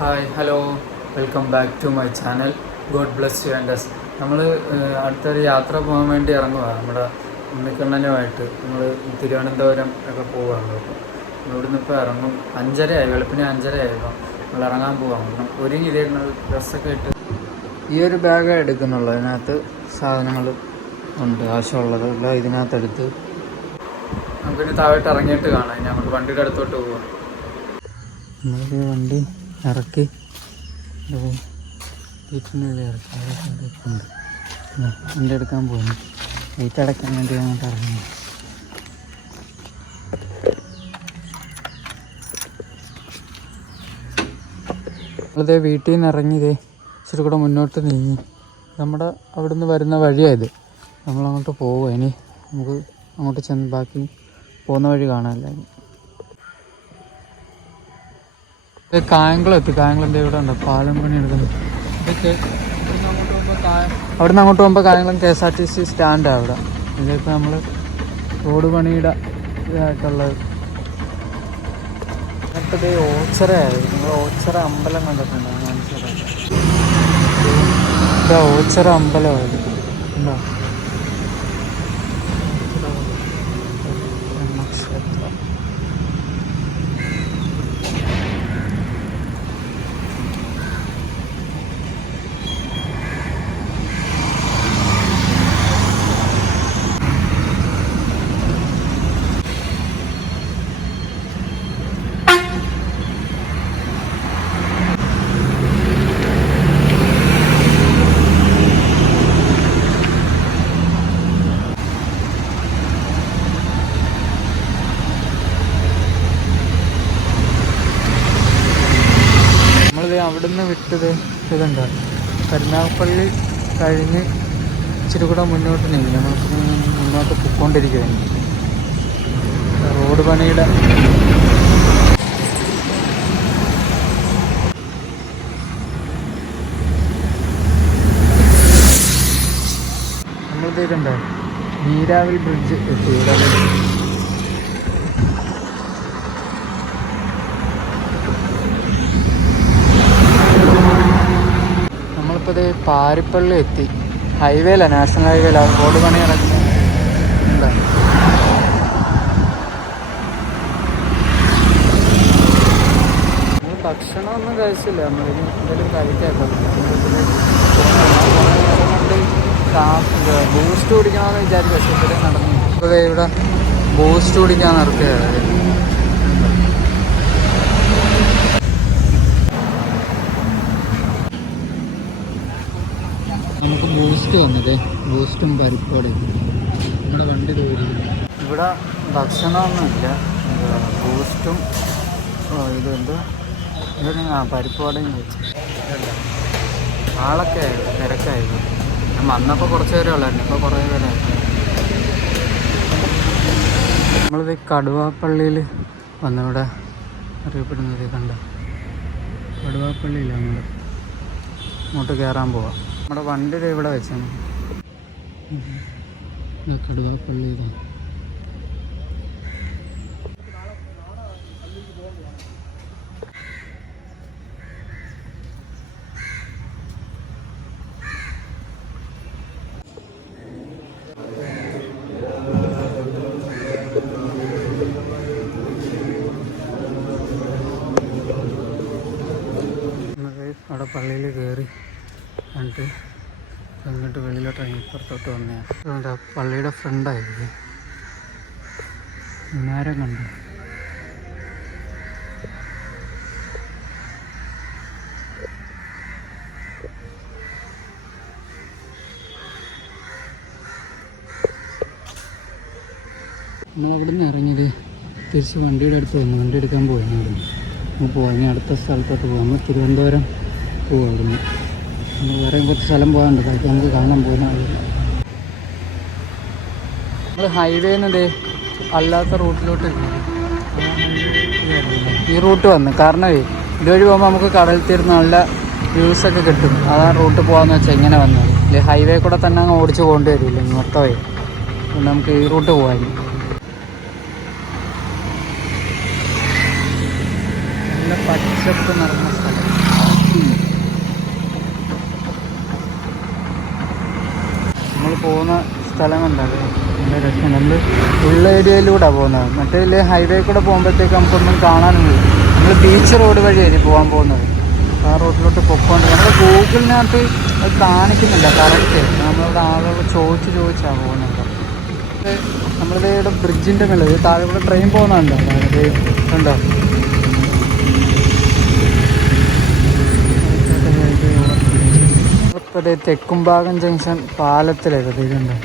Hi hello welcome back to my channel. God bless you and us. നമ്മൾ അടുത്തൊരു യാത്ര പോകാൻ വേണ്ടി ഇറങ്ങുക. നമ്മുടെ ഉണ്ണിക്കണ്ണനുമായിട്ട് നമ്മൾ തിരുവനന്തപുരം ഒക്കെ പോവുകയാണ്. അപ്പോൾ ഇവിടുന്ന് ഇപ്പോൾ ഇറങ്ങും. 5:30 ആയി, വെളുപ്പിന് 5:30 ആയിരുന്നു. നമ്മൾ ഇറങ്ങാൻ പോകാം. ഒരുങ്ങി ഡ്രസ്സൊക്കെ ഇട്ട് ഈ ഒരു ബാഗ് എടുക്കുന്നുള്ളൂ. അതിനകത്ത് സാധനങ്ങൾ ഉണ്ട്, ആവശ്യമുള്ളത് എല്ലാം ഇതിനകത്തെടുത്ത് നമുക്കിനി താഴോട്ട് ഇറങ്ങിയിട്ട് കാണാം. ഇനി നമുക്ക് വണ്ടിയുടെ അടുത്തോട്ട് പോകാം. നമ്മൾക്ക് വണ്ടി ഇറക്കി വീട്ടിനുള്ളിൽ ഇറക്കി വണ്ടി എടുക്കാൻ പോകുന്നു. വെയിറ്റ് അടയ്ക്കാൻ വേണ്ടി അങ്ങോട്ട് ഇറങ്ങി. നമ്മളിതേ വീട്ടിൽ നിന്ന് ഇറങ്ങിയതേ ഇച്ചിരി കൂടെ മുന്നോട്ട് നീങ്ങി. നമ്മുടെ അവിടെ നിന്ന് വരുന്ന വഴിയായത്. നമ്മളങ്ങോട്ട് പോവുക. ഇനി നമുക്ക് അങ്ങോട്ട് ചെന്ന് ബാക്കി പോകുന്ന വഴി കാണാമല്ലോ. കായംകുളം എത്തി. കായംകുളം ഇവിടെ ഉണ്ട്, പാലം പണി എടുക്കുന്നത്. ഇതൊക്കെ അവിടെ നിന്ന് അങ്ങോട്ട് പോകുമ്പോൾ കായംകുളം KSRTC സ്റ്റാൻഡാണ് അവിടെ. ഇതിപ്പോൾ നമ്മൾ റോഡ് പണിയുടെ ഇതായിട്ടുള്ളത്. അടുത്തത് ഓച്ചിറയായിരുന്നു. നിങ്ങൾ ഓച്ചിറ അമ്പലം കണ്ടിട്ടുണ്ടോ? ഇതാ ഓച്ചിറ അമ്പലമായത് ഉണ്ടോ? അവിടുന്ന് വിട്ടത് ഇതുണ്ട്, കരുനാഗപ്പള്ളി കഴിഞ്ഞ് ഇച്ചിരി കൂടെ മുന്നോട്ട് നീങ്ങി. നമുക്ക് മുന്നോട്ട് പൊയ്ക്കൊണ്ടിരിക്കുകയാണ്. റോഡ് പണിയുടെ നമ്മളിത് ഇതുണ്ട്, നീരാവിൽ ബ്രിഡ്ജ് എത്തി. ഇവിടെ നമ്മളിപ്പോൾ പാരിപ്പള്ളി എത്തി. ഹൈവേല, നാഷണൽ ഹൈവേല. റോഡ് പണി നടക്കുന്നത് എന്താ. നമ്മൾ ഭക്ഷണമൊന്നും കഴിച്ചില്ല. നമ്മളിനി എന്തെങ്കിലും കഴിക്കാമല്ലോ. ബൂസ്റ്റ് കുടിക്കണമെന്ന് വിചാരിച്ചു. പക്ഷേ ഇവിടെ നടന്നു. ഇപ്പോൾ ഇവിടെ ബൂസ്റ്റ് കുടിക്കാൻ നിർത്തിയത്. നമുക്ക് ബൂസ്റ്റ് വന്നത്, ബൂസ്റ്റും പരിപ്പോടെയും. നമ്മുടെ വണ്ടി തോന്നിയിരുന്നു. ഇവിടെ ഭക്ഷണമൊന്നുമില്ല. ബൂസ്റ്റും ഇതുണ്ട്, ഇവിടെ പരിപ്പോടെയും വെച്ച്. ആളൊക്കെ തിരക്കായിരുന്നു. ഞാൻ വന്നപ്പോൾ കുറച്ച് പേരേ ഉള്ളായിരുന്നു, ഇപ്പോൾ കുറേ പേരായിരുന്നു. നമ്മളിത് കടുവാപ്പള്ളിയിൽ വന്നിവിടെ അറിയപ്പെടുന്നത് കണ്ട കടുവാപ്പള്ളിയിലാണ്. നമ്മൾ അങ്ങോട്ട് കയറാൻ പോവാം. നമ്മുടെ വണ്ടി ഇവിടെ വെച്ചാണ്. കടുവാപ്പള്ളിയിലാണ്. അവിടെ പള്ളിയിൽ കയറി എന്നിട്ട് എന്നിട്ട് വെളിയിലോട്ട് ഇറങ്ങി പുറത്തോട്ട് വന്നതാണ്. അതുകൊണ്ട് പള്ളിയുടെ ഫ്രണ്ടായിരുന്നു. നേരം കണ്ടു. നമ്മൾ അവിടെ നിന്ന് ഇറങ്ങിയത് തിരിച്ച് വണ്ടിയുടെ അടുത്ത് വന്നു. വണ്ടി എടുക്കാൻ പോയിരുന്നു. നമ്മൾ പോകാം. ഇനി അടുത്ത സ്ഥലത്തോട്ട് പോകാം. നമ്മൾ തിരുവനന്തപുരം പോകും. അവിടുന്ന് നമ്മൾ വേറെ കുറച്ച് സ്ഥലം പോകാനുണ്ട്. കളിക്കാൻ നമുക്ക് കാണാൻ പോകുന്ന നമ്മൾ ഹൈവേന്ന് അല്ലാത്ത റൂട്ടിലോട്ട് ഈ റൂട്ട് വന്ന്. കാരണം ഇതുവഴി പോകുമ്പോൾ നമുക്ക് കടൽ തീർന്ന് നല്ല വ്യൂസൊക്കെ കിട്ടും. അതാണ് റൂട്ട് പോകാമെന്ന് വെച്ചാൽ ഇങ്ങനെ വന്നത്. ഇല്ലേ ഹൈവേ കൂടെ തന്നെ അങ്ങ് ഓടിച്ച് പോകേണ്ടി വരില്ല മൊത്തമേ. അതുകൊണ്ട് നമുക്ക് ഈ റൂട്ട് പോകാൻ. നല്ല പച്ചപ്പ് നിറഞ്ഞ സ്ഥലം. നമ്മൾ പോകുന്ന സ്ഥലം കണ്ടത് നല്ല രസം. നമ്മൾ ഉള്ള ഏരിയയിലൂടെയാണ് പോകുന്നത്. മറ്റേ ഹൈവേ കൂടെ പോകുമ്പോഴത്തേക്ക് നമുക്കൊന്നും കാണാനൊന്നും. നമ്മൾ ബീച്ച് റോഡ് വഴിയായിരിക്കും പോകാൻ പോകുന്നത്. ആ റോഡിലോട്ട് പൊക്കോണ്ട് നമ്മുടെ ഗൂഗിളിനകത്ത് അത് കാണിക്കുന്നില്ല കറക്റ്റ്. നമ്മളിവിടെ ആളുകൾ ചോദിച്ചാണ് പോകുന്നത്. നമ്മളിത് ഇവിടെ ബ്രിഡ്ജിൻ്റെ മേലെ താഴെ കൂടെ ട്രെയിൻ പോകുന്നുണ്ടോ? അതായത് ഉണ്ടോ? ഇപ്പോൾ തെക്കുംഭാഗം ജംഗ്ഷൻ പാലത്തിലേക്ക് ഇതുണ്ട്.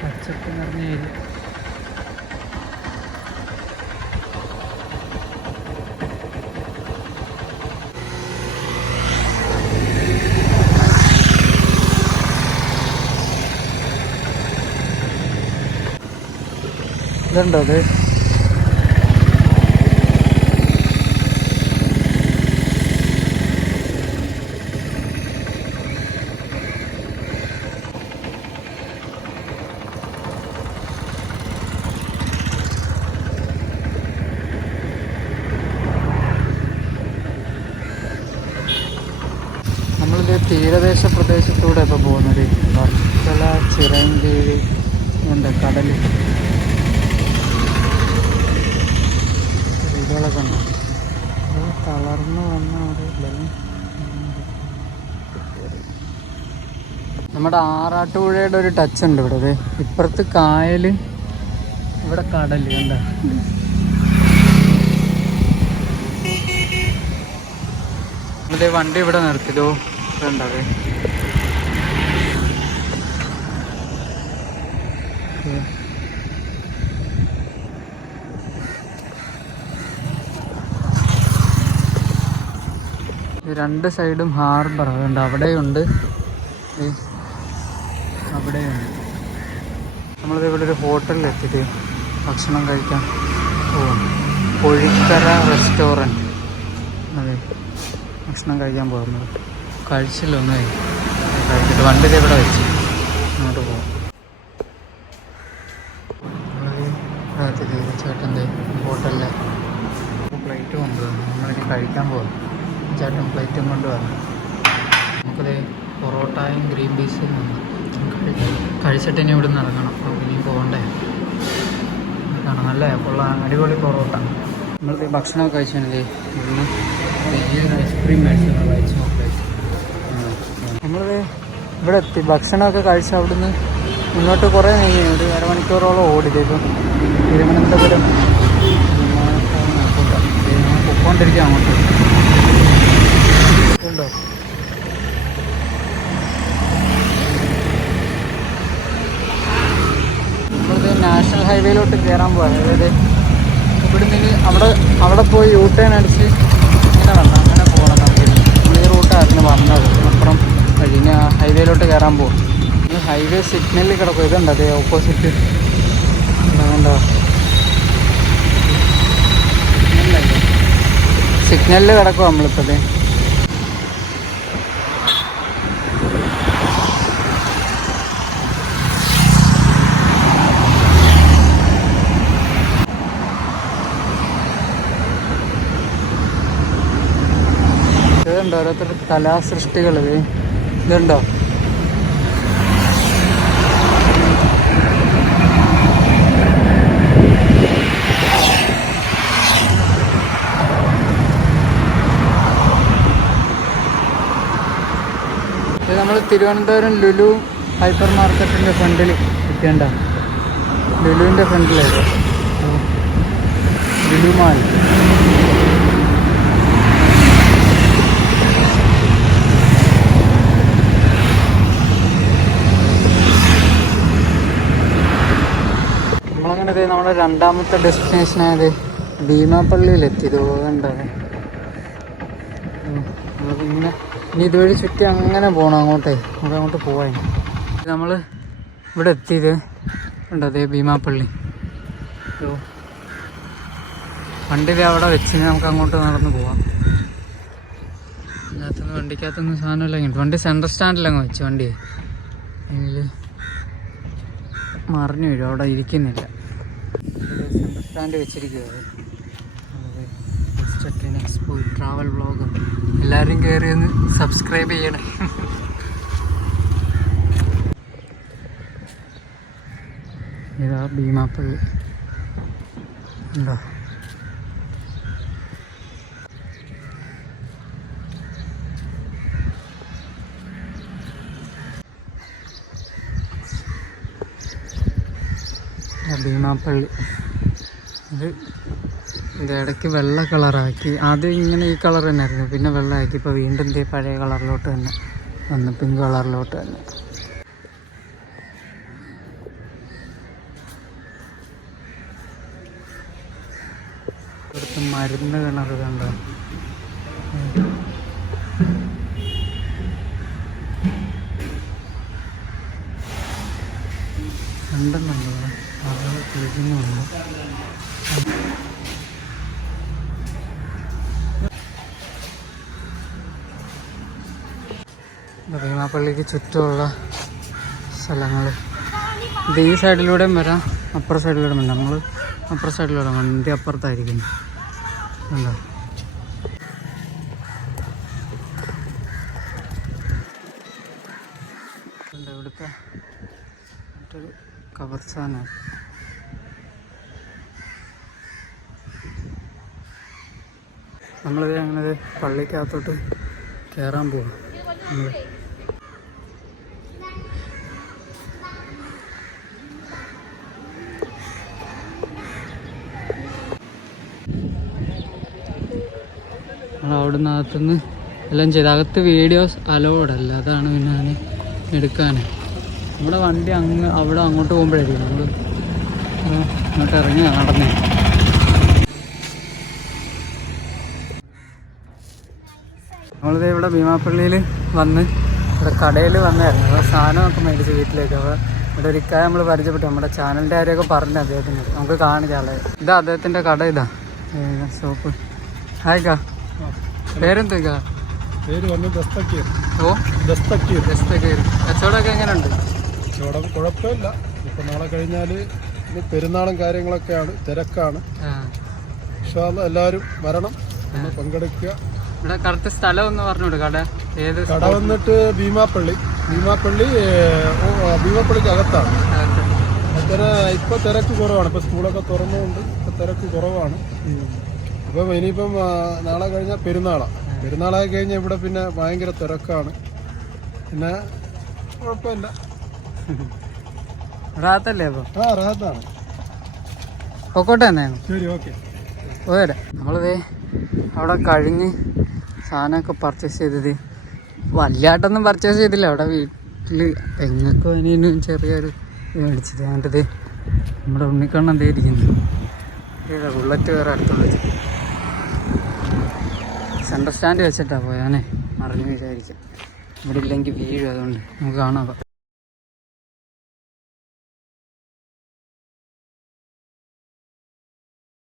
പച്ചപ്പ് നിറഞ്ഞ ഏരിയ. ഇതുണ്ടോ അത്? നമ്മളിത് തീരദേശ പ്രദേശത്തൂടെ ഇപ്പോൾ പോകുന്നത്. വർക്കല, ചിറയൻകീഴ് ഉണ്ട്, കടൽ വീടുകളൊക്കെ ഉണ്ട്. അത് തളർന്നു വന്ന അവിടെ നമ്മുടെ ആറാട്ടുപുഴയുടെ ഒരു ടച്ച് ഉണ്ട് ഇവിടെ. അതെ, ഇപ്പുറത്ത് കായൽ, ഇവിടെ കടൽ കണ്ട. അതെ, വണ്ടി ഇവിടെ നിർത്തിയതോ ഉണ്ടത്. രണ്ട് സൈഡും ഹാർബർ അതുണ്ട്. അവിടെയുണ്ട്, അവിടെയുണ്ട്. നമ്മളിത് ഇവിടെ ഒരു ഹോട്ടലിൽ എത്തിയിട്ട് ഭക്ഷണം കഴിക്കാൻ പോകും. പൊഴിക്കര റെസ്റ്റോറൻറ്റ്. അതെ, ഭക്ഷണം കഴിക്കാൻ പോകുന്നത്. കഴിച്ചില്ലൊന്നേ കഴിച്ചിട്ട് വണ്ടി ഇവിടെ വെച്ച് അങ്ങോട്ട് പോകും. ചേട്ടൻ്റെ ഹോട്ടലിലെ പ്ലേറ്റ് കൊണ്ടുവന്നു. നമ്മളിനി കഴിക്കാൻ പോകും. ചേട്ടൻ പ്ലേറ്റും കൊണ്ട് വന്നു. നമുക്കത് പൊറോട്ടയും ഗ്രീൻ പീസും കഴിച്ചിട്ട് ഇനി ഇവിടെ നിന്ന് ഇറങ്ങണം. നമുക്ക് ഇനി പോകണ്ടേ. കാണാം, നല്ല അടിപൊളി പൊറോട്ട. നമ്മളിത് ഭക്ഷണമൊക്കെ കഴിച്ചാണത്. ഇവിടുന്ന് വലിയൊരു ഐസ്ക്രീം മേടിച്ചു കഴിച്ചു. നമ്മളിത് ഇവിടെ എത്തി. ഭക്ഷണമൊക്കെ കഴിച്ച് അവിടുന്ന് മുന്നോട്ട് കുറേ നീങ്ങി. ഒരു അരമണിക്കൂറോളം ഓടിയത്. ഇപ്പം തിരുവനന്തപുരം പൊക്കോണ്ടിരിക്കുക അങ്ങോട്ട്. ഉണ്ടോ? നമ്മളിത് നാഷണൽ ഹൈവേയിലോട്ട് കയറാൻ പോകാം. അതായത് ഇവിടെ നിന്ന് അവിടെ പോയി യൂ ടേൺ അടിച്ച് ഇങ്ങനെ വേണ്ട, അങ്ങനെ പോകണം. നമുക്ക് നമ്മൾ ഈ റൂട്ടായിരുന്നു വന്നത്. അപ്പുറം വഴി ഇനി ഹൈവേയിലോട്ട് കയറാൻ പോകും. ഈ ഹൈവേ സിഗ്നലിൽ കിടക്കും. ഇതുണ്ട്, അതെ ഓപ്പോസിറ്റ് ഉണ്ടോ? സിഗ്നലിൽ കിടക്കും നമ്മളിപ്പോൾ. ഇതുണ്ടോ ഓരോരുത്തർ കലാസൃഷ്ടികൾ. ഇതുണ്ടോ? ഇത് നമ്മൾ തിരുവനന്തപുരം ലുലു ഹൈപ്പർ മാർക്കറ്റിൻ്റെ ഫ്രണ്ടിൽ എത്തിയേണ്ട. ലുലുവിൻ്റെ ഫ്രണ്ടിലായിരുന്നു ലുലു മാൾ. നമ്മളങ്ങനെ നമ്മുടെ രണ്ടാമത്തെ ഡെസ്റ്റിനേഷനായത് ഭീമാപ്പള്ളിയിലെത്തി. തോന്നുന്നുണ്ടാണ് നമ്മളിങ്ങനെ ഇനി ഇതുവഴി ചുറ്റി അങ്ങനെ പോകണം അങ്ങോട്ടേ. നമുക്ക് അങ്ങോട്ട് പോവാൻ നമ്മൾ ഇവിടെ എത്തിയത് ഉണ്ട്. അതേ ഭീമാപ്പള്ളി. വണ്ടി അവിടെ വെച്ച് നമുക്ക് അങ്ങോട്ട് നടന്ന് പോവാം. അതിനകത്തുനിന്ന് വണ്ടിക്കകത്തൊന്നും സാധനമില്ല. ഇങ്ങോട്ട് വണ്ടി സെൻട്രൽ സ്റ്റാൻഡിലങ്ങ് വെച്ച് വണ്ടി എങ്കിൽ മറിഞ്ഞു വീഴും. അവിടെ ഇരിക്കുന്നില്ല. സെൻട്രൽ സ്റ്റാൻഡ് വെച്ചിരിക്കുക. Travel vlog. എല്ലാവരും കയറി ഒന്ന് സബ്സ്ക്രൈബ് ചെയ്യണേ. ഇതാ ഭീമാപ്പള്ളി ഉണ്ടോ? ഭീമാപ്പള്ളി ഇത് ഇടയ്ക്ക് വെള്ള കളറാക്കി. ആദ്യം ഇങ്ങനെ ഈ കളർ തന്നെ ആയിരുന്നു, പിന്നെ വെള്ളമാക്കി. ഇപ്പോൾ വീണ്ടും ഇതേ പഴയ കളറിലോട്ട് തന്നെ വന്ന്, പിങ്ക് കളറിലോട്ട് തന്നെ. ഇവിടുത്തെ മരുന്ന് കിണർ കണ്ടോ? രണ്ടെണ്ണുണ്ടോ? അത് കുളിക്കുന്നുണ്ട്. ഭീമാപ്പള്ളിക്ക് ചുറ്റുമുള്ള സ്ഥലങ്ങൾ ഇത് ഈ സൈഡിലൂടെയും വരാം, അപ്പുറ സൈഡിലൂടെ വരാം. നമ്മൾ അപ്പുറ സൈഡിലൂടെ വണ്ടി അപ്പുറത്തായിരിക്കും. ഉണ്ടോ? ഇവിടുത്തെ മറ്റൊരു കബർസ്ഥാനാണ്. നമ്മളിത് അങ്ങനെ പള്ളിക്കകത്തോട്ട് കയറാൻ പോവാം. അവിടുന്ന് അകത്തുനിന്ന് എല്ലാം ചെയ്ത്, അകത്ത് വീഡിയോസ് അലൗഡ് അല്ല, അതാണ് പിന്നെ ഞാൻ എടുക്കാൻ. നമ്മുടെ വണ്ടി അവിടെ അങ്ങോട്ട് പോകുമ്പോഴായിരിക്കും നമ്മൾ അങ്ങോട്ട് ഇറങ്ങി നടന്നേ. നമ്മളിത് ഇവിടെ ഭീമാപ്പള്ളിയിൽ വന്ന് ഇവിടെ കടയിൽ വന്നായിരുന്നു. അപ്പോൾ സാധനമൊക്കെ മേടിച്ച് വീട്ടിലേക്ക്. അപ്പോൾ ഇവിടെ ഒരു ഇക്കായ നമ്മൾ പരിചയപ്പെട്ടു, നമ്മുടെ ചാനലിൻ്റെ കാര്യമൊക്കെ പറഞ്ഞു അദ്ദേഹത്തിന്. നമുക്ക് കാണിക്കാളെ ഇതാ അദ്ദേഹത്തിൻ്റെ കട. ഇതാ ഷോപ്പ്. ഹായ്ക്കാ, പേരെന്തൊക്കെയാ? പേര് വന്ന് ദസ്തക്കീർ. ഓ, ദസ്തക്കീർ. കച്ചവടമൊക്കെ എങ്ങനെയുണ്ട്? കച്ചവടം കുഴപ്പമില്ല. ഇപ്പം നാളെ കഴിഞ്ഞാൽ പെരുന്നാളും കാര്യങ്ങളൊക്കെയാണ്, തിരക്കാണ്. പക്ഷേ എല്ലാവരും വരണം, ഒന്ന് പങ്കെടുക്കുക. ഇവിടെ കറക്റ്റ് സ്ഥലം ഒന്ന് പറഞ്ഞോട്. കട ഏത്? കട വന്നിട്ട് ഭീമാപ്പള്ളിക്ക് അകത്താണ്. ഇപ്പം തിരക്ക് കുറവാണ്. ഇപ്പം സ്കൂളൊക്കെ തുറന്നുകൊണ്ട് ഇപ്പം തിരക്ക് കുറവാണ്. അപ്പം ഇനിയിപ്പം നാളെ കഴിഞ്ഞാൽ പെരുന്നാളായി കഴിഞ്ഞാൽ ഇവിടെ പിന്നെ ഭയങ്കര തിരക്കാണ്. പിന്നെ കുഴപ്പമില്ല, റാത്തല്ലേ? അപ്പോൾ റാത്താണ്. പൊക്കോട്ടെ തന്നെയാണ്. ശരി, ഓക്കെ, പോരെ. നമ്മളിതേ അവിടെ കഴിഞ്ഞ് സാധനമൊക്കെ പർച്ചേസ് ചെയ്തത് വലിയായിട്ടൊന്നും പർച്ചേസ് ചെയ്തില്ല. അവിടെ വീട്ടിൽ പെങ്ങൾക്കും അതിനും ചെറിയൊരു മേടിച്ചത്. എന്നിട്ടത് നമ്മുടെ ഉണ്ണിക്കണ്ണൻ എന്തേ ഇരിക്കുന്നു. ബുള്ളറ്റ് വേറെ അടുത്തുള്ള സെൻട്രൽ സ്റ്റാൻഡ് വെച്ചിട്ടാണ് പോയാനെ. മറിഞ്ഞു വിചാരിക്കാം, ഇവിടെ ഇല്ലെങ്കിൽ വീഴും. അതുകൊണ്ട് നമുക്ക് കാണാം.